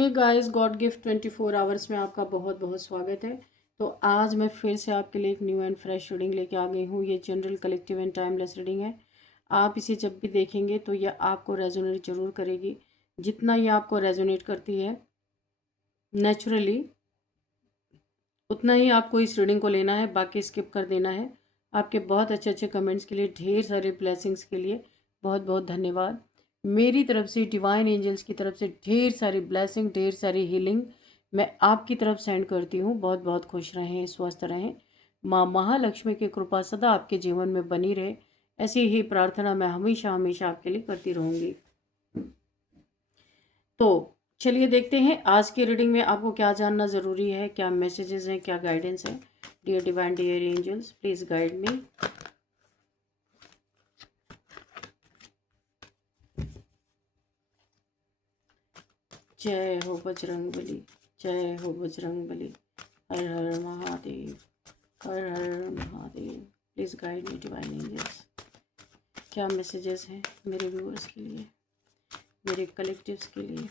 हे guys, God gift 24 hours में आपका बहुत बहुत स्वागत है। तो आज मैं फिर से आपके लिए एक न्यू एंड फ्रेश रीडिंग लेके आ गई हूँ। ये general collective and timeless reading है। आप इसे जब भी देखेंगे तो यह आपको रेजोनेट जरूर करेगी। जितना ये आपको रेजोनेट करती है नेचुरली, उतना ही आपको इस रीडिंग को लेना है, बाकी स्किप कर देना है। आपके बहुत अच्छे अच्छे कमेंट्स के लिए, ढेर सारे ब्लेसिंग्स के लिए बहुत बहुत धन्यवाद। मेरी तरफ से, डिवाइन एंजल्स की तरफ से ढेर सारी ब्लेसिंग, ढेर सारी हीलिंग मैं आपकी तरफ सेंड करती हूँ। बहुत बहुत खुश रहें, स्वस्थ रहें। माँ महालक्ष्मी की कृपा सदा आपके जीवन में बनी रहे, ऐसी ही प्रार्थना मैं हमेशा हमेशा आपके लिए करती रहूँगी। तो चलिए देखते हैं आज की रीडिंग में आपको क्या जानना ज़रूरी है, क्या मैसेजेस हैं, क्या गाइडेंस है। Dear divine, dear angels, please guide me. जय हो बजरंगबली, जय हो बजरंगबली। हर हर महादेव, हर हर Mahadev. Please guide me divine angels. क्या मैसेजेस हैं मेरे व्यूअर्स के लिए, मेरे कलेक्टिव्स के लिए।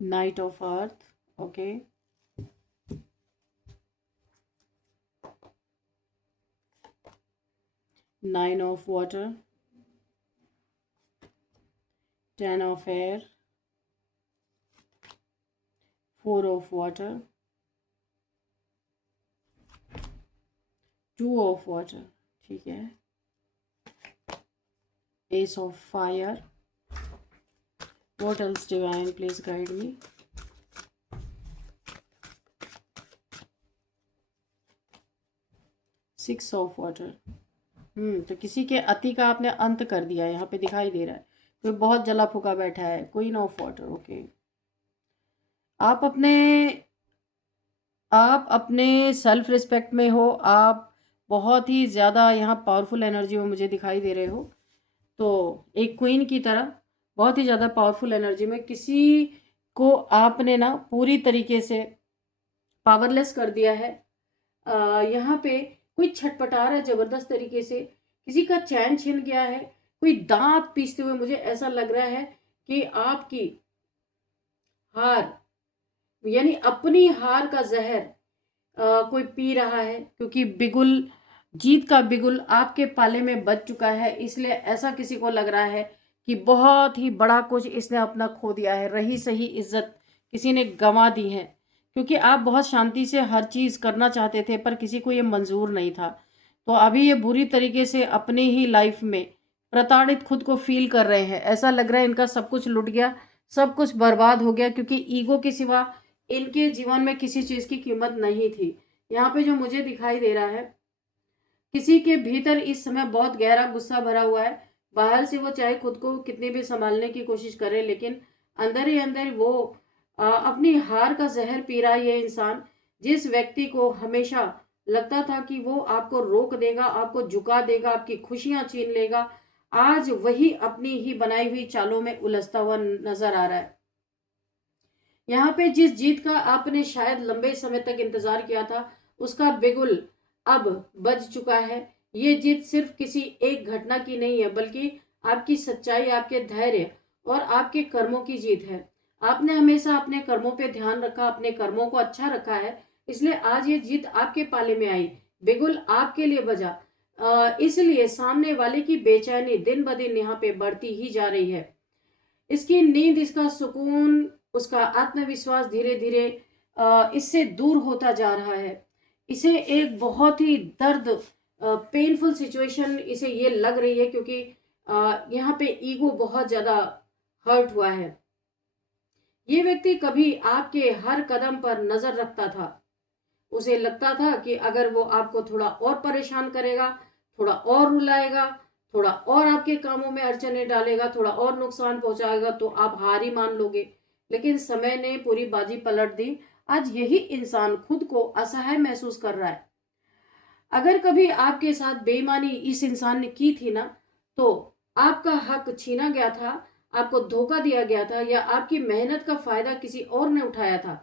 Knight of earth, okay. Nine of water, 10 of air, 4 of water, 2 of water, ठीक है। Ace of fire. What else, divine? Please guide me. 6 of water. तो किसी के अति का आपने अंत कर दिया है, यहाँ पे दिखाई दे रहा है। कोई बहुत जला फूका बैठा है। Queen of water, okay. आप अपने आप अपने सेल्फ रिस्पेक्ट में हो। आप बहुत ही ज़्यादा यहाँ पावरफुल एनर्जी में मुझे दिखाई दे रहे हो। तो एक क्वीन की तरह बहुत ही ज़्यादा पावरफुल एनर्जी में किसी को आपने ना पूरी तरीके से पावरलेस कर दिया है। यहाँ पे कोई छटपटा रहा है ज़बरदस्त तरीके से, किसी का चैन छिन गया है, कोई दांत पीसते हुए मुझे ऐसा लग रहा है कि आपकी हार, यानी अपनी हार का जहर कोई पी रहा है, क्योंकि बिगुल, जीत का बिगुल आपके पाले में बच चुका है। इसलिए ऐसा किसी को लग रहा है कि बहुत ही बड़ा कुछ इसने अपना खो दिया है। रही सही इज्जत किसी ने गंवा दी है, क्योंकि आप बहुत शांति से हर चीज़ करना चाहते थे, पर किसी को ये मंजूर नहीं था। तो अभी ये बुरी तरीके से अपनी ही लाइफ में प्रताड़ित खुद को फील कर रहे हैं। ऐसा लग रहा है इनका सब कुछ लुट गया, सब कुछ बर्बाद हो गया, क्योंकि ईगो के सिवा इनके जीवन में किसी चीज़ की कीमत नहीं थी। यहाँ पे जो मुझे दिखाई दे रहा है, किसी के भीतर इस समय बहुत गहरा गुस्सा भरा हुआ है। बाहर से वो चाहे खुद को कितनी भी संभालने की कोशिश करे, लेकिन अंदर ही अंदर वो अपनी हार का जहर पी रहा है। ये इंसान, जिस व्यक्ति को हमेशा लगता था कि वो आपको रोक देगा, आपको झुका देगा, आपकी खुशियां छीन लेगा, आज वही अपनी ही बनाई हुई चालों में उलझता हुआ नजर आ रहा है। यहाँ पे जिस जीत का आपने शायद लंबे समय तक इंतजार किया था, उसका बिगुल अब बज चुका है। ये जीत सिर्फ किसी एक घटना की नहीं है, बल्कि आपकी सच्चाई, आपके धैर्य और आपके कर्मों की जीत है। आपने हमेशा अपने कर्मों पे ध्यान रखा, अपने कर्मों को अच्छा रखा है, इसलिए आज ये जीत आपके पाले में आई, बिगुल आपके लिए बजा। इसलिए सामने वाले की बेचैनी दिन ब दिन यहाँ पे बढ़ती ही जा रही है। इसकी नींद, इसका सुकून, उसका आत्मविश्वास धीरे धीरे इससे दूर होता जा रहा है। इसे एक बहुत ही दर्द, पेनफुल सिचुएशन इसे ये लग रही है, क्योंकि यहाँ पे ईगो बहुत ज़्यादा हर्ट हुआ है। ये व्यक्ति कभी आपके हर कदम पर नज़र रखता था। उसे लगता था कि अगर वो आपको थोड़ा और परेशान करेगा, थोड़ा और रुलाएगा, थोड़ा और आपके कामों में अड़चने डालेगा, थोड़ा और नुकसान पहुंचाएगा, तो आप हार ही मान लोगे। लेकिन समय ने पूरी बाजी पलट दी। आज यही इंसान खुद को असहाय महसूस कर रहा है। अगर कभी आपके साथ बेईमानी इस इंसान ने की थी ना, तो आपका हक छीना गया था, आपको धोखा दिया गया था, या आपकी मेहनत का फायदा किसी और ने उठाया था,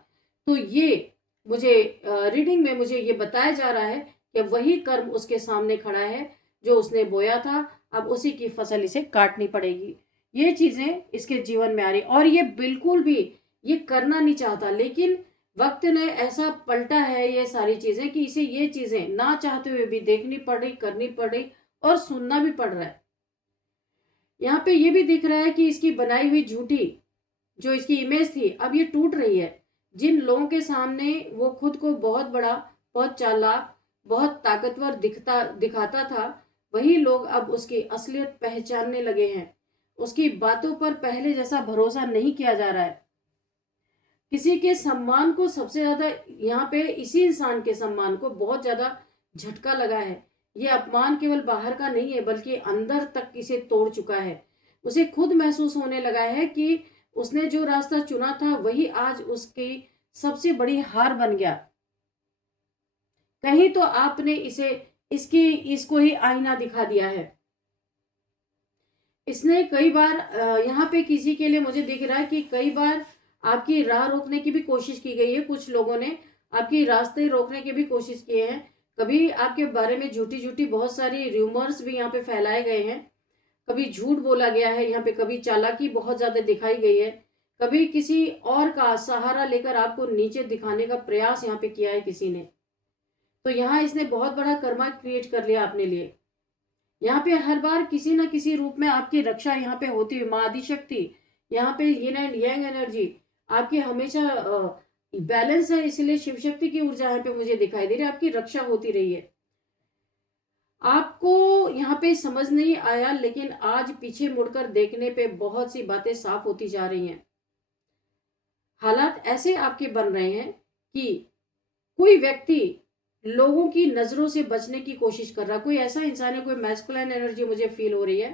तो ये मुझे रीडिंग में मुझे ये बताया जा रहा है कि वही कर्म उसके सामने खड़ा है जो उसने बोया था। अब उसी की फसल इसे काटनी पड़ेगी। ये चीजें इसके जीवन में आ रही, और ये बिल्कुल भी ये करना नहीं चाहता, लेकिन वक्त ने ऐसा पलटा है ये सारी चीजें कि इसे ये चीजें ना चाहते हुए भी देखनी पड़ रही, करनी पड़ रही, और सुनना भी पड़ रहा है। यहाँ पे ये भी दिख रहा है कि इसकी बनाई हुई झूठी जो इसकी इमेज थी, अब ये टूट रही है। जिन लोगों के सामने वो खुद को बहुत बड़ा, बहुत चालाक, बहुत ताकतवर दिखाता था, वही लोग अब उसकी असलियत पहचानने लगे हैं। उसकी बातों पर पहले जैसा भरोसा नहीं किया जा रहा है। किसी के सम्मान को सबसे ज्यादा यहाँ पे इसी इंसान के सम्मान को बहुत ज्यादा झटका लगा है। ये अपमान केवल बाहर का नहीं है, बल्कि अंदर तक इसे तोड़ चुका है। उसे खुद महसूस होने लगा है कि उसने जो रास्ता चुना था वही आज उसकी सबसे बड़ी हार बन गया। कहीं तो आपने इसे इसकी इसको ही आईना दिखा दिया है। इसने कई बार यहाँ पे किसी के लिए मुझे दिख रहा है कि कई बार आपकी राह रोकने की भी कोशिश की गई है। कुछ लोगों ने आपकी रास्ते रोकने की भी कोशिश किए हैं। कभी आपके बारे में झूठी झूठी बहुत सारी र्यूमर्स भी यहाँ पे फैलाए गए हैं। कभी झूठ बोला गया है यहाँ पे, कभी चालाकी बहुत ज्यादा दिखाई गई है, कभी किसी और का सहारा लेकर आपको नीचे दिखाने का प्रयास यहाँ पे किया है किसी ने। तो यहाँ इसने बहुत बड़ा कर्मा क्रिएट कर लिया अपने लिए। यहाँ पे हर बार किसी ना किसी रूप में आपकी रक्षा यहाँ पे होती हुई, माँ आदिशक्ति यहाँ पे यिन एंड यांग एनर्जी आपकी हमेशा बैलेंस है, इसलिए शिव शक्ति की ऊर्जा यहाँ पे मुझे दिखाई दे रही है, आपकी रक्षा होती रही है। आपको यहाँ पे समझ नहीं आया, लेकिन आज पीछे मुड़कर देखने पे बहुत सी बातें साफ होती जा रही हैं। हालात ऐसे आपके बन रहे हैं कि कोई व्यक्ति लोगों की नजरों से बचने की कोशिश कर रहा है। कोई ऐसा इंसान है, कोई मैस्कुलाइन एनर्जी मुझे फील हो रही है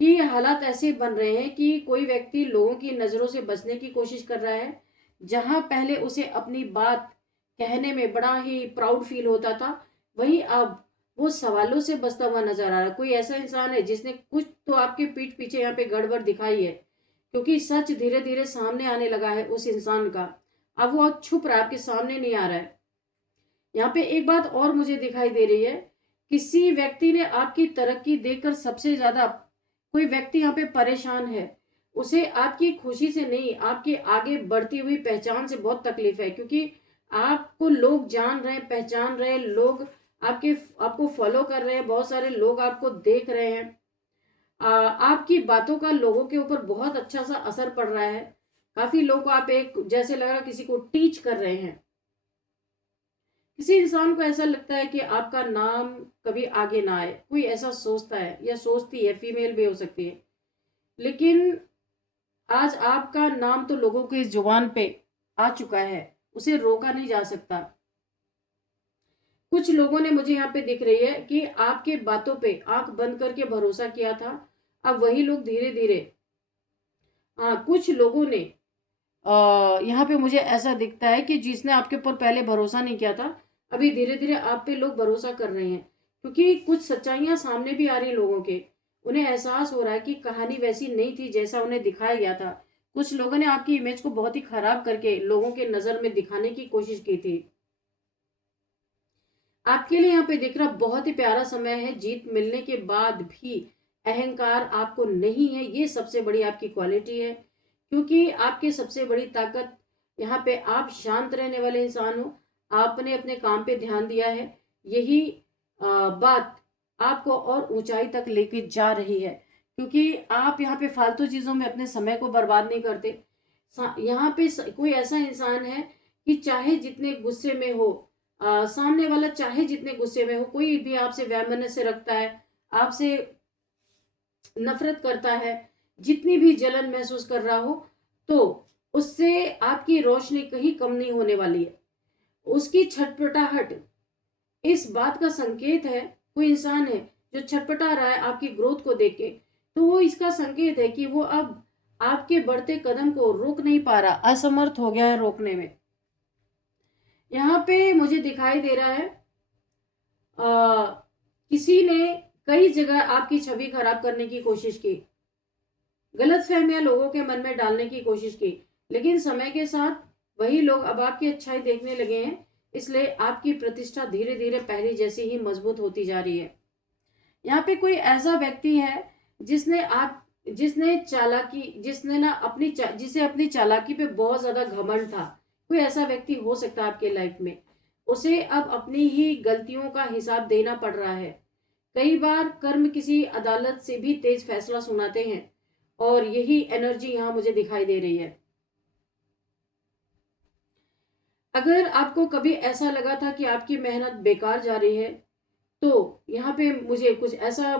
कि हालात ऐसे बन रहे हैं कि कोई व्यक्ति लोगों की नजरों से बचने की कोशिश कर रहा है। जहां पहले उसे अपनी बात कहने में बड़ा ही प्राउड फील होता था, वहीं अब वो सवालों से बचता हुआ नजर आ रहा है। कोई ऐसा इंसान है जिसने कुछ तो आपके पीठ पीछे यहाँ पे गड़बड़ दिखाई है, क्योंकि सच धीरे धीरे सामने आने लगा है उस इंसान का। अब वो छुप रहा है, आपके सामने नहीं आ रहा है। यहाँ पे एक बात और मुझे दिखाई दे रही है, किसी व्यक्ति ने आपकी तरक्की देखकर सबसे ज्यादा, कोई व्यक्ति यहाँ पे परेशान है, उसे आपकी खुशी से नहीं, आपकी आगे बढ़ती हुई पहचान से बहुत तकलीफ है। क्योंकि आपको लोग जान रहे हैं, पहचान रहे हैं, लोग आपको फॉलो कर रहे हैं, बहुत सारे लोग आपको देख रहे हैं। आपकी बातों का लोगों के ऊपर बहुत अच्छा सा असर पड़ रहा है। काफी लोग को आप एक जैसे लग रहा किसी को टीच कर रहे हैं। किसी इंसान को ऐसा लगता है कि आपका नाम कभी आगे ना आए, कोई ऐसा सोचता है या सोचती है, फीमेल भी हो सकती है। लेकिन आज आपका नाम तो लोगों के जुबान पे आ चुका है, उसे रोका नहीं जा सकता। कुछ लोगों ने मुझे यहाँ पे दिख रही है कि आपके बातों पे आंख बंद करके भरोसा किया था, अब वही लोग धीरे धीरे, हाँ कुछ लोगों ने यहाँ पे मुझे ऐसा दिखता है कि जिसने आपके ऊपर पहले भरोसा नहीं किया था, अभी धीरे धीरे आप पे लोग भरोसा कर रहे हैं। क्योंकि कुछ सच्चाइयां सामने भी आ रही लोगों के, उन्हें एहसास हो रहा है कि कहानी वैसी नहीं थी जैसा उन्हें दिखाया गया था। कुछ लोगों ने आपकी इमेज को बहुत ही खराब करके लोगों के नजर में दिखाने की कोशिश की थी। आपके लिए यहाँ पे दिख रहा बहुत ही प्यारा समय है। जीत मिलने के बाद भी अहंकार आपको नहीं है, ये सबसे बड़ी आपकी क्वालिटी है। क्योंकि आपकी सबसे बड़ी ताकत यहाँ पे, आप शांत रहने वाले इंसान हो, आपने अपने काम पे ध्यान दिया है। यही बात आपको और ऊंचाई तक लेके जा रही है। क्योंकि आप यहाँ पे फालतू चीजों में अपने समय को बर्बाद नहीं करते। यहाँ पे कोई ऐसा इंसान है कि चाहे जितने गुस्से में हो, सामने वाला चाहे जितने गुस्से में हो, कोई भी आपसे वैमनस्य रखता है, आपसे नफरत करता है, जितनी भी जलन महसूस कर रहा हो, तो उससे आपकी रोशनी कहीं कम नहीं होने वाली है। उसकी छटपटाहट इस बात का संकेत है। कोई इंसान है जो छटपटा रहा है आपकी ग्रोथ को देख के, तो वो इसका संकेत है कि वो अब आपके बढ़ते कदम को रोक नहीं पा रहा, असमर्थ हो गया है रोकने में। यहाँ पे मुझे दिखाई दे रहा है किसी ने कई जगह आपकी छवि खराब करने की कोशिश की, गलतफहमियां लोगों के मन में डालने की कोशिश की, लेकिन समय के साथ वही लोग अब आपकी अच्छाई देखने लगे हैं, इसलिए आपकी प्रतिष्ठा धीरे धीरे पहले जैसी ही मजबूत होती जा रही है। यहाँ पे कोई ऐसा व्यक्ति है जिसने ना जिसे अपनी चालाकी पे बहुत ज्यादा घमंड था। कोई ऐसा व्यक्ति हो सकता है आपके लाइफ में। उसे अब अपनी ही गलतियों का हिसाब देना पड़ रहा है। कई बार कर्म किसी अदालत से भी तेज फैसला सुनाते हैं, और यही एनर्जी यहाँ मुझे दिखाई दे रही है। अगर आपको कभी ऐसा लगा था कि आपकी मेहनत बेकार जा रही है, तो यहाँ पे मुझे कुछ ऐसा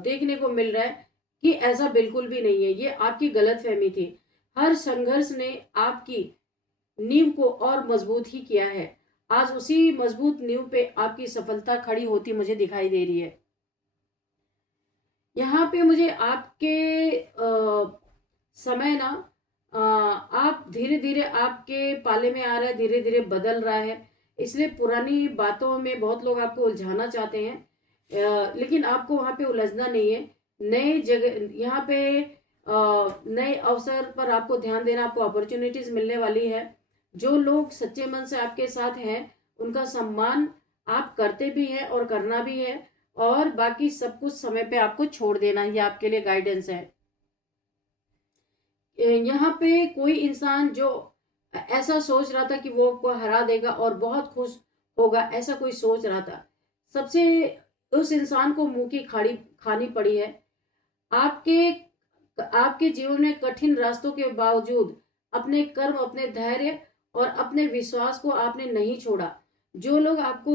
देखने को मिल रहा है कि ऐसा बिल्कुल भी नहीं है। ये आपकी गलतफहमी थी। हर संघर्ष ने आपकी नींव को और मजबूत ही किया है। आज उसी मजबूत नींव पे आपकी सफलता खड़ी होती मुझे दिखाई दे रही है। यहाँ पे मुझे आपके समय ना आप धीरे धीरे आपके पाले में आ रहा है, धीरे धीरे बदल रहा है। इसलिए पुरानी बातों में बहुत लोग आपको उलझाना चाहते हैं, लेकिन आपको वहां पे उलझना नहीं है। नए जगह यहाँ पे नए अवसर पर आपको ध्यान देना, आपको अपॉर्चुनिटीज मिलने वाली है। जो लोग सच्चे मन से आपके साथ हैं उनका सम्मान आप करते भी हैं और करना भी है, और बाकी सब कुछ समय पे आपको छोड़ देना, ये आपके लिए गाइडेंस है। यहाँ पे कोई इंसान जो ऐसा सोच रहा था कि वो को हरा देगा और बहुत खुश होगा, ऐसा कोई सोच रहा था, सबसे उस इंसान को मुंह की खाड़ी खानी पड़ी है। आपके आपके जीवन में कठिन रास्तों के बावजूद अपने कर्म, अपने धैर्य और अपने विश्वास को आपने नहीं छोड़ा। जो लोग आपको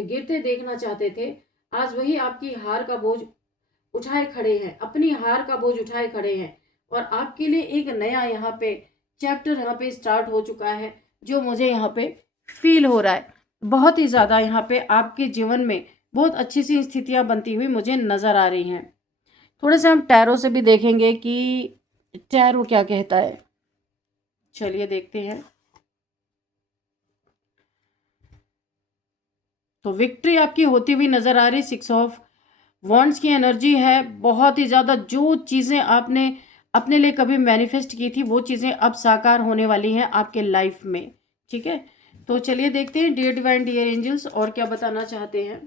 गिरते देखना चाहते थे, आज वही आपकी हार का बोझ उठाए खड़े हैं, अपनी हार का बोझ उठाए खड़े हैं, और आपके लिए एक नया यहाँ पे चैप्टर यहाँ पे स्टार्ट हो चुका है, जो मुझे यहाँ पे फील हो रहा है। बहुत ही ज़्यादा यहाँ पे आपके जीवन में बहुत अच्छी सी स्थितियाँ बनती हुई मुझे नज़र आ रही हैं। थोड़े से हम टैरो से भी देखेंगे कि टैरो क्या कहता है। चलिए देखते हैं। तो विक्ट्री आपकी होती हुई नज़र आ रही। 6 ऑफ वॉन्ड्स की एनर्जी है। बहुत ही ज़्यादा जो चीज़ें आपने अपने लिए कभी मैनिफेस्ट की थी, वो चीज़ें अब साकार होने वाली हैं आपके लाइफ में। ठीक है, तो चलिए देखते हैं डियर डिवाइन, डियर एंजल्स और क्या बताना चाहते हैं।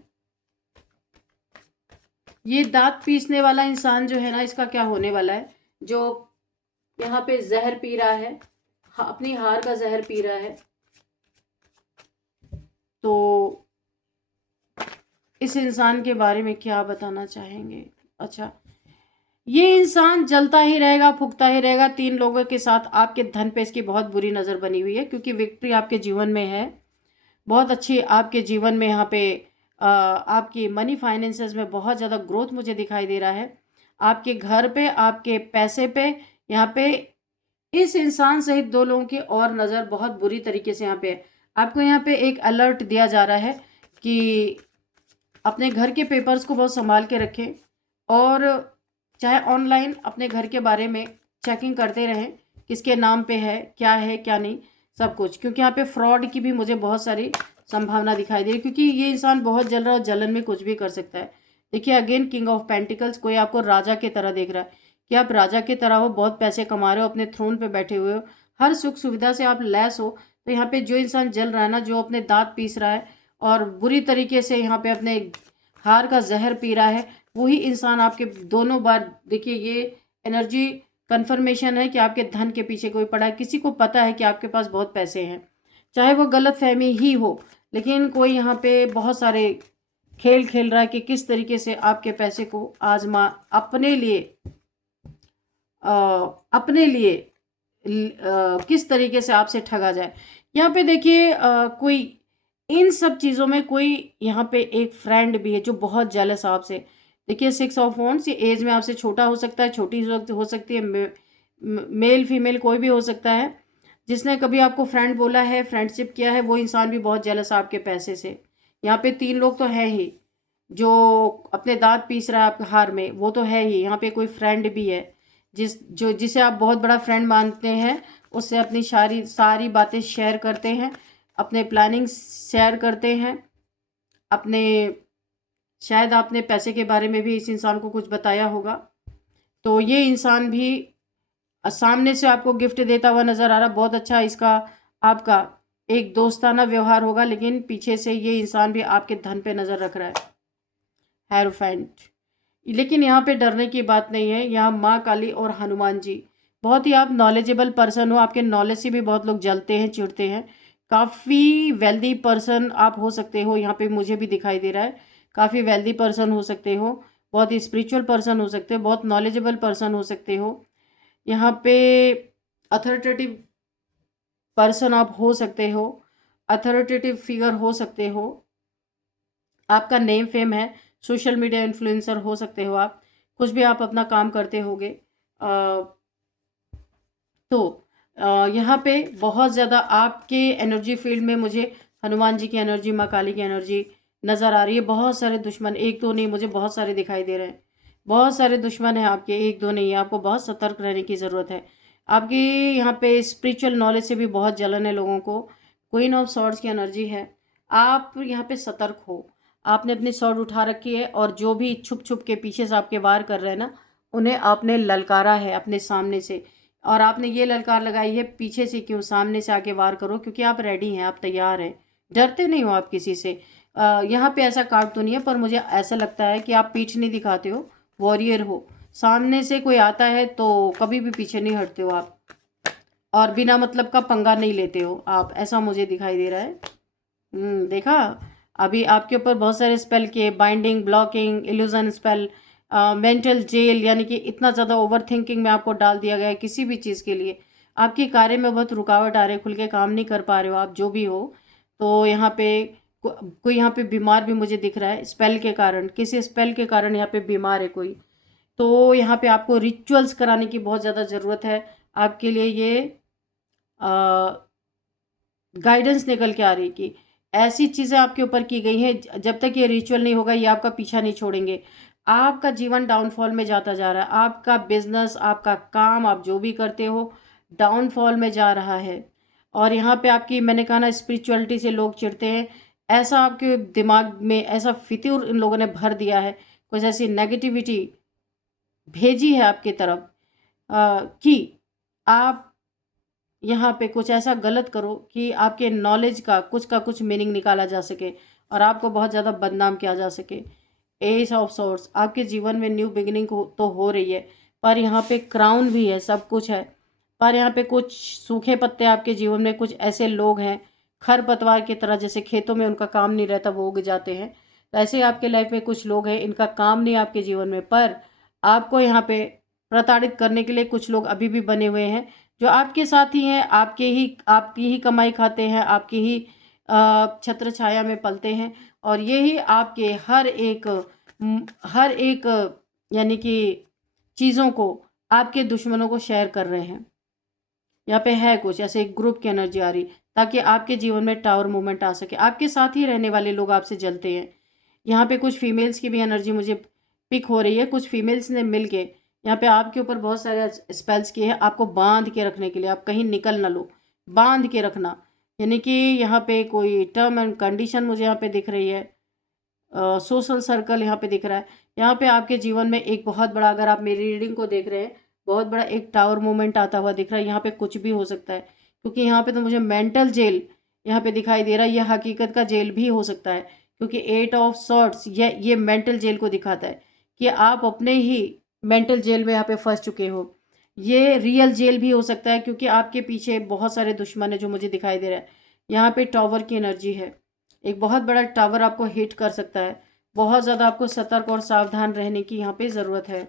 ये दांत पीसने वाला इंसान जो है ना, इसका क्या होने वाला है। जो यहाँ पे जहर पी रहा है, अपनी हार का जहर पी रहा है, तो इस इंसान के बारे में क्या बताना चाहेंगे। अच्छा, ये इंसान जलता ही रहेगा, फूकता ही रहेगा 3 लोगों के साथ। आपके धन पे इसकी बहुत बुरी नज़र बनी हुई है, क्योंकि विक्ट्री आपके जीवन में है बहुत अच्छी। आपके जीवन में यहाँ पे आपकी मनी फाइनेंसेस में बहुत ज़्यादा ग्रोथ मुझे दिखाई दे रहा है। आपके घर पे, आपके पैसे पे यहाँ पे इस इंसान सहित 2 लोगों की और नज़र बहुत बुरी तरीके से यहाँ पे है। आपको यहाँ पे एक अलर्ट दिया जा रहा है कि अपने घर के पेपर्स को बहुत संभाल के रखें, और चाहे ऑनलाइन अपने घर के बारे में चेकिंग करते रहें, किसके नाम पे है क्या नहीं, सब कुछ। क्योंकि यहाँ पे फ्रॉड की भी मुझे बहुत सारी संभावना दिखाई दे रही, क्योंकि ये इंसान बहुत जल रहा है और जलन में कुछ भी कर सकता है। देखिए अगेन किंग ऑफ पेंटिकल्स, कोई आपको राजा की तरह देख रहा है कि आप राजा की तरह हो, बहुत पैसे कमा रहे हो, अपने थ्रोन पे बैठे हुए हो, हर सुख सुविधा से आप लैस हो। तो यहाँ पे जो इंसान जल रहा है ना, जो अपने दांत पीस रहा है और बुरी तरीके से यहाँ पे अपने हार का जहर पी रहा है, वही इंसान आपके दोनों बार, देखिए ये एनर्जी कंफर्मेशन है कि आपके धन के पीछे कोई पड़ा है। किसी को पता है कि आपके पास बहुत पैसे हैं, चाहे वो गलत फहमी ही हो, लेकिन कोई यहाँ पे बहुत सारे खेल खेल रहा है कि किस तरीके से आपके पैसे को आजमा अपने लिए किस तरीके से आपसे ठगा जाए। यहाँ पे देखिए कोई इन सब चीज़ों में कोई यहाँ पे एक फ्रेंड भी है जो बहुत जेलस आपसे। देखिए 6 ऑफ वॉन्ड्स, ये एज में आपसे छोटा हो सकता है, छोटी हो सकती है, मेल फीमेल कोई भी हो सकता है। जिसने कभी आपको फ्रेंड बोला है, फ्रेंडशिप किया है, वो इंसान भी बहुत जेलस आपके पैसे से। यहाँ पे 3 लोग तो है ही, जो अपने दांत पीस रहा है आपके हार में, वो तो है ही। यहाँ पे कोई फ्रेंड भी है जिसे आप बहुत बड़ा फ्रेंड मानते हैं, उससे अपनी सारी बातें शेयर करते हैं, अपने प्लानिंग शेयर करते हैं, अपने शायद आपने पैसे के बारे में भी इस इंसान को कुछ बताया होगा। तो ये इंसान भी सामने से आपको गिफ्ट देता हुआ नज़र आ रहा, बहुत अच्छा इसका आपका एक दोस्ताना व्यवहार होगा, लेकिन पीछे से ये इंसान भी आपके धन पे नज़र रख रहा है। हेरोफेंट। लेकिन यहाँ पे डरने की बात नहीं है, यहाँ माँ काली और हनुमान जी, बहुत ही आप नॉलेजेबल पर्सन हो, आपके नॉलेज से भी बहुत लोग जलते हैं, चिढ़ते हैं। काफ़ी वेल्दी पर्सन आप हो सकते हो, यहाँ पे मुझे भी दिखाई दे रहा है। काफ़ी वेल्दी पर्सन हो सकते हो, बहुत ही स्पिरिचुअल पर्सन हो सकते हो, बहुत नॉलेजेबल पर्सन हो सकते हो। यहाँ पे अथॉरिटेटिव पर्सन आप हो सकते हो, अथॉरिटेटिव फिगर हो सकते हो, आपका नेम फेम है, सोशल मीडिया इन्फ्लुएंसर हो सकते हो आप, कुछ भी आप अपना काम करते होगे। तो यहाँ पे बहुत ज़्यादा आपके एनर्जी फील्ड में मुझे हनुमान जी की एनर्जी, माँ काली की एनर्जी नज़र आ रही है। बहुत सारे दुश्मन, एक दो नहीं, मुझे बहुत सारे दिखाई दे रहे हैं। बहुत सारे दुश्मन हैं आपके, एक दो नहीं है। आपको बहुत सतर्क रहने की ज़रूरत है। आपकी यहाँ पे स्पिरिचुअल नॉलेज से भी बहुत जलन है लोगों को। क्वीन ऑफ सॉर्ड्स की एनर्जी है। आप यहाँ पे सतर्क हो, आपने अपनी सॉर्ड उठा रखी है और जो भी छुप छुप के पीछे से आपके वार कर रहे हैं ना, उन्हें आपने ललकारा है अपने सामने से। और आपने ये ललकार लगाई है, पीछे से क्यों, सामने से आके वार करो, क्योंकि आप रेडी हैं, आप तैयार हैं, डरते नहीं हो आप किसी से। यहाँ पे ऐसा कार्ड तो नहीं है, पर मुझे ऐसा लगता है कि आप पीठ नहीं दिखाते हो, वॉरियर हो। सामने से कोई आता है तो कभी भी पीछे नहीं हटते हो आप, और बिना मतलब का पंगा नहीं लेते हो आप, ऐसा मुझे दिखाई दे रहा है। देखा, अभी आपके ऊपर बहुत सारे स्पेल किए, binding, blocking, illusion spell, mental jail, यानी कि इतना ज़्यादा ओवर थिंकिंग में आपको डाल दिया गया है किसी भी चीज़ के लिए। आपकी कार्य में बहुत रुकावट आ रही है, खुल के काम नहीं कर पा रहे हो आप, जो भी हो। तो यहाँ पे कोई यहाँ पे बीमार भी मुझे दिख रहा है, स्पेल के कारण, किसी स्पेल के कारण यहाँ पे बीमार है कोई। तो यहाँ पे आपको रिचुअल्स कराने की बहुत ज़्यादा ज़रूरत है। आपके लिए ये गाइडेंस निकल के आ रही कि ऐसी चीज़ें आपके ऊपर की गई हैं, जब तक ये रिचुअल नहीं होगा ये आपका पीछा नहीं छोड़ेंगे। आपका जीवन डाउनफॉल में जाता जा रहा है, आपका बिजनेस, आपका काम, आप जो भी करते हो, डाउनफॉल में जा रहा है। और यहाँ पे आपकी, मैंने कहा ना, स्पिरिचुअलिटी से लोग चिढ़ते हैं। ऐसा आपके दिमाग में ऐसा फितूर इन लोगों ने भर दिया है, कुछ ऐसी नेगेटिविटी भेजी है आपकी तरफ कि आप यहाँ पे कुछ ऐसा गलत करो कि आपके नॉलेज का कुछ मीनिंग निकाला जा सके और आपको बहुत ज़्यादा बदनाम किया जा सके। एस ऑफ सोर्स, आपके जीवन में न्यू बिगिनिंग तो हो रही है, पर यहाँ पे क्राउन भी है, सब कुछ है। पर यहाँ पे कुछ सूखे पत्ते आपके जीवन में, कुछ ऐसे लोग हैं खरपतवार की तरह, जैसे खेतों में उनका काम नहीं रहता, वो उग जाते हैं। तो ऐसे ही आपके लाइफ में कुछ लोग हैं, इनका काम नहीं आपके जीवन में, पर आपको यहाँ पे प्रताड़ित करने के लिए कुछ लोग अभी भी बने हुए हैं, जो आपके साथ ही हैं, आपकी ही कमाई खाते हैं, आपकी ही छत्र छाया में पलते हैं, और यही आपके हर एक यानी कि चीज़ों को आपके दुश्मनों को शेयर कर रहे हैं। यहाँ पे है कुछ ऐसे एक ग्रुप की एनर्जी आ रही, ताकि आपके जीवन में टावर मूवमेंट आ सके। आपके साथ ही रहने वाले लोग आपसे जलते हैं। यहाँ पे कुछ फीमेल्स की भी एनर्जी मुझे पिक हो रही है। कुछ फीमेल्स ने मिल के यहाँ पे आपके ऊपर बहुत सारे स्पेल्स किए हैं, आपको बांध के रखने के लिए, आप कहीं निकल ना लो, बांध के रखना। यानी कि यहाँ पे कोई टर्म एंड कंडीशन मुझे यहाँ पे दिख रही है, सोशल सर्कल यहाँ पे दिख रहा है। यहाँ पे आपके जीवन में एक बहुत बड़ा, अगर आप मेरी रीडिंग को देख रहे हैं, बहुत बड़ा एक टावर मूवमेंट आता हुआ दिख रहा है। यहाँ पे कुछ भी हो सकता है, क्योंकि यहाँ पे तो मुझे मेंटल जेल यहाँ पे दिखाई दे रहा है। यह हकीकत का जेल भी हो सकता है, क्योंकि 8 ऑफ सॉर्ड्स ये मेंटल जेल को दिखाता है कि आप अपने ही मेंटल जेल में यहाँ पे फंस चुके हो। ये रियल जेल भी हो सकता है, क्योंकि आपके पीछे बहुत सारे दुश्मन है जो मुझे दिखाई दे रहा है। यहाँ पे टावर की एनर्जी है, एक बहुत बड़ा टावर आपको हिट कर सकता है। बहुत ज़्यादा आपको सतर्क और सावधान रहने की यहाँ पे ज़रूरत है।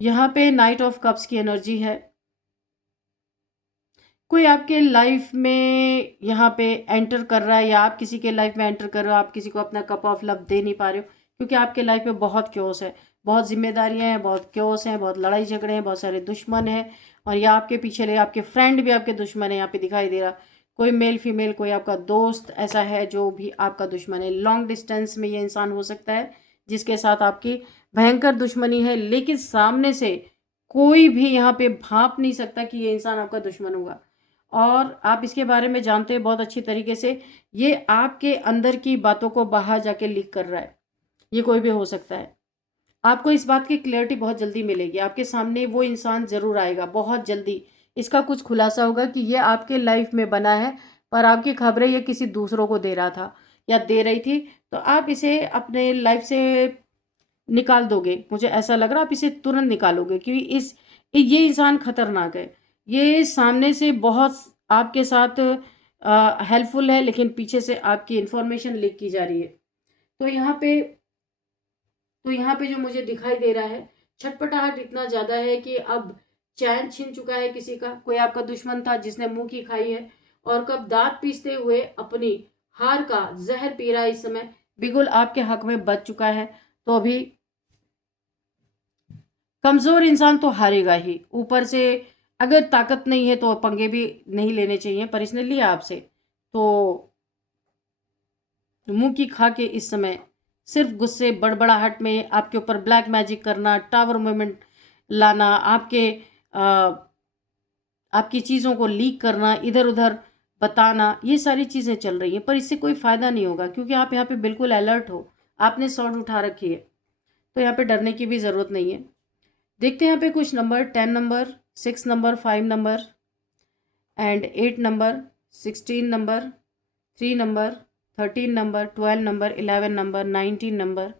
यहाँ पे नाइट ऑफ कप्स की एनर्जी है। कोई आपके लाइफ में यहाँ पे एंटर कर रहा है, या आप किसी के लाइफ में एंटर कर रहे हो, आप किसी को अपना कप ऑफ लव दे नहीं पा रहे हो, क्योंकि आपके लाइफ में बहुत क्योस है, बहुत जिम्मेदारियां हैं, बहुत क्योस हैं, बहुत लड़ाई झगड़े हैं, बहुत सारे दुश्मन हैं। और या आपके पीछे लगे आपके फ्रेंड भी आपके दुश्मन है, यहाँ पे दिखाई दे रहा। कोई मेल फीमेल, कोई आपका दोस्त ऐसा है जो भी आपका दुश्मन है। लॉन्ग डिस्टेंस में ये इंसान हो सकता है जिसके साथ आपकी भयंकर दुश्मनी है, लेकिन सामने से कोई भी यहाँ पे भांप नहीं सकता कि ये इंसान आपका दुश्मन होगा। और आप इसके बारे में जानते हैं बहुत अच्छी तरीके से। ये आपके अंदर की बातों को बाहर जाके लीक कर रहा है। ये कोई भी हो सकता है। आपको इस बात की क्लैरिटी बहुत जल्दी मिलेगी। आपके सामने वो इंसान ज़रूर आएगा बहुत जल्दी। इसका कुछ खुलासा होगा कि ये आपके लाइफ में बना है, पर आपकी खबरें ये किसी दूसरों को दे रहा था या दे रही थी। तो आप इसे अपने लाइफ से निकाल दोगे, मुझे ऐसा लग रहा है। आप इसे तुरंत निकालोगे क्योंकि ये इंसान खतरनाक है। ये सामने से बहुत आपके साथ हेल्पफुल है, लेकिन पीछे से आपकी इंफॉर्मेशन लीक की जा रही है। तो यहाँ पे जो मुझे दिखाई दे रहा है, छटपटाहट इतना ज़्यादा है कि अब चैन छिन चुका है किसी का। कोई आपका दुश्मन था जिसने मुंह की खाई है, और कब दांत पीसते हुए अपनी हार का जहर पी रहा है। इस समय बिल्कुल आपके हक में बच चुका है। तो अभी कमज़ोर इंसान तो हारेगा ही, ऊपर से अगर ताकत नहीं है तो पंगे भी नहीं लेने चाहिए, पर इसने लिया आपसे। तो मुंह की खा के इस समय सिर्फ गुस्से बड़बड़ाहट में आपके ऊपर ब्लैक मैजिक करना, टावर मूवमेंट लाना, आपकी चीज़ों को लीक करना, इधर उधर बताना, ये सारी चीज़ें चल रही हैं। पर इससे कोई फ़ायदा नहीं होगा क्योंकि आप यहाँ पे बिल्कुल अलर्ट हो। आपने सॉर्ट उठा रखी है, तो यहाँ पे डरने की भी ज़रूरत नहीं है। देखते हैं यहाँ पे कुछ number, 10 number, 6 number, 5 number and 8 number, 16 number, 3 number, 13 number, 12 number, 11 number, 19 number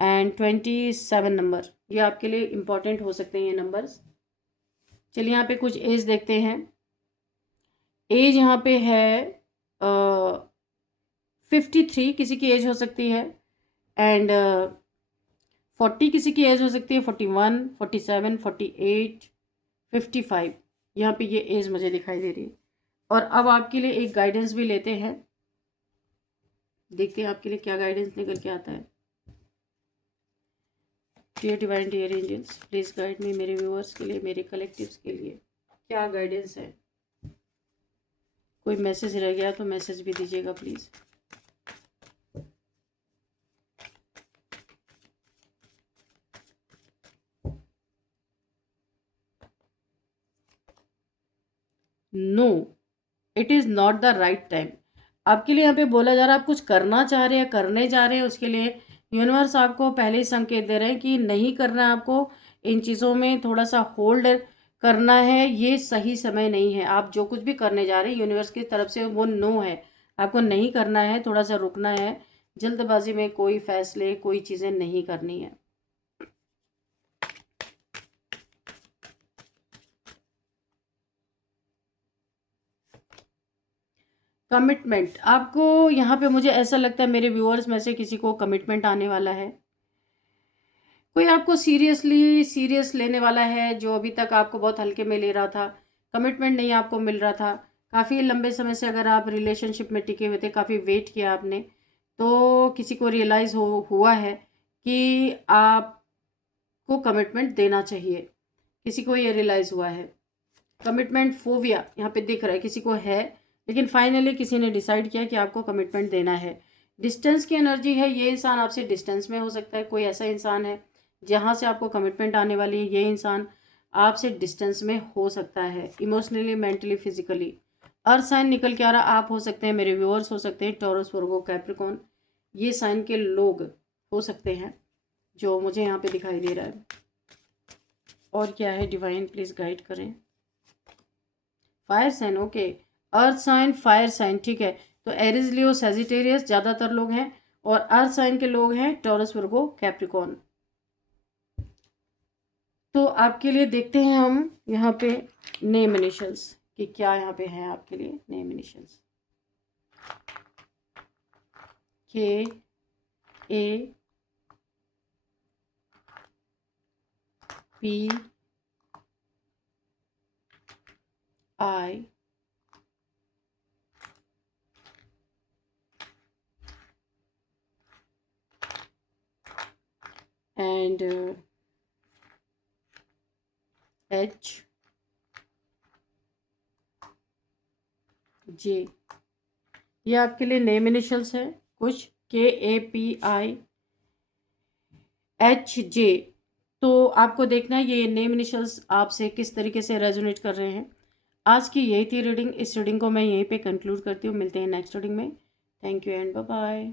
and 27 number. ये आपके लिए इम्पॉर्टेंट हो सकते हैं ये नंबर्स। चलिए यहाँ पे कुछ एज देखते हैं। एज यहाँ पे है 53 किसी की एज हो सकती है, एंड 40 किसी की एज हो सकती है, 41, 47, 48, 55। यहाँ पे ये एज मुझे दिखाई दे रही है। और अब आपके लिए एक गाइडेंस भी लेते हैं, देखते हैं आपके लिए क्या गाइडेंस निकल के आता है। Dear divine, dear angels, please guide me, मेरे व्यूअर्स के लिए, मेरे कलेक्टिव्स के लिए क्या गाइडेंस है। कोई मैसेज रह गया तो मैसेज भी दीजिएगा please. No, it is not the right time. आपके लिए यहाँ पे बोला जा रहा है, आप कुछ करना चाह रहे हैं, करने जा रहे हैं, उसके लिए यूनिवर्स आपको पहले ही संकेत दे रहे हैं कि नहीं करना है आपको। इन चीज़ों में थोड़ा सा होल्ड करना है, ये सही समय नहीं है। आप जो कुछ भी करने जा रहे हैं यूनिवर्स की तरफ से वो नो है, आपको नहीं करना है, थोड़ा सा रुकना है। जल्दबाजी में कोई फैसले, कोई चीज़ें नहीं करनी है। कमिटमेंट, आपको यहाँ पे मुझे ऐसा लगता है मेरे व्यूअर्स में से किसी को कमिटमेंट आने वाला है। कोई आपको सीरियस लेने वाला है जो अभी तक आपको बहुत हल्के में ले रहा था। कमिटमेंट नहीं आपको मिल रहा था काफ़ी लंबे समय से। अगर आप रिलेशनशिप में टिके हुए थे, काफ़ी वेट किया आपने, तो किसी को रियलाइज़ हुआ है कि आपको कमिटमेंट देना चाहिए। किसी को ये रियलाइज़ हुआ है। कमिटमेंट फोबिया यहाँ पे दिख रहा है किसी को है, लेकिन फाइनली किसी ने डिसाइड किया कि आपको कमिटमेंट देना है। डिस्टेंस की एनर्जी है, ये इंसान आपसे डिस्टेंस में हो सकता है। कोई ऐसा इंसान है जहाँ से आपको कमिटमेंट आने वाली है, ये इंसान आपसे डिस्टेंस में हो सकता है, emotionally, mentally, physically. Earth sign निकल के आ रहा, आप हो सकते हैं, मेरे व्यूअर्स हो सकते हैं, टॉरस, वर्गो, कैप्रिकॉन, ये साइन के लोग हो सकते हैं जो मुझे यहाँ पे दिखाई दे रहा है। और क्या है डिवाइन, प्लीज़ गाइड करें। Fire sign, okay, earth sign, fire sign, ठीक है। तो एरिस, लियो, सेजिटेरियस ज़्यादातर लोग हैं, और अर्थ साइन के लोग हैं टॉरस, वर्गो, कैप्रिकॉन। तो आपके लिए देखते हैं हम यहाँ पे नेम इनिशियल्स कि क्या यहाँ पे है आपके लिए नेम इनिशियल्स। के A P I and H J, ये आपके लिए नेम इनिशियल्स है कुछ। के A P I H J. तो आपको देखना है ये नेम इनिशियल्स आपसे किस तरीके से रेजोनेट कर रहे हैं। आज की यही थी रीडिंग। इस रीडिंग को मैं यहीं पे कंक्लूड करती हूँ। मिलते हैं नेक्स्ट रीडिंग में। Thank you and bye bye.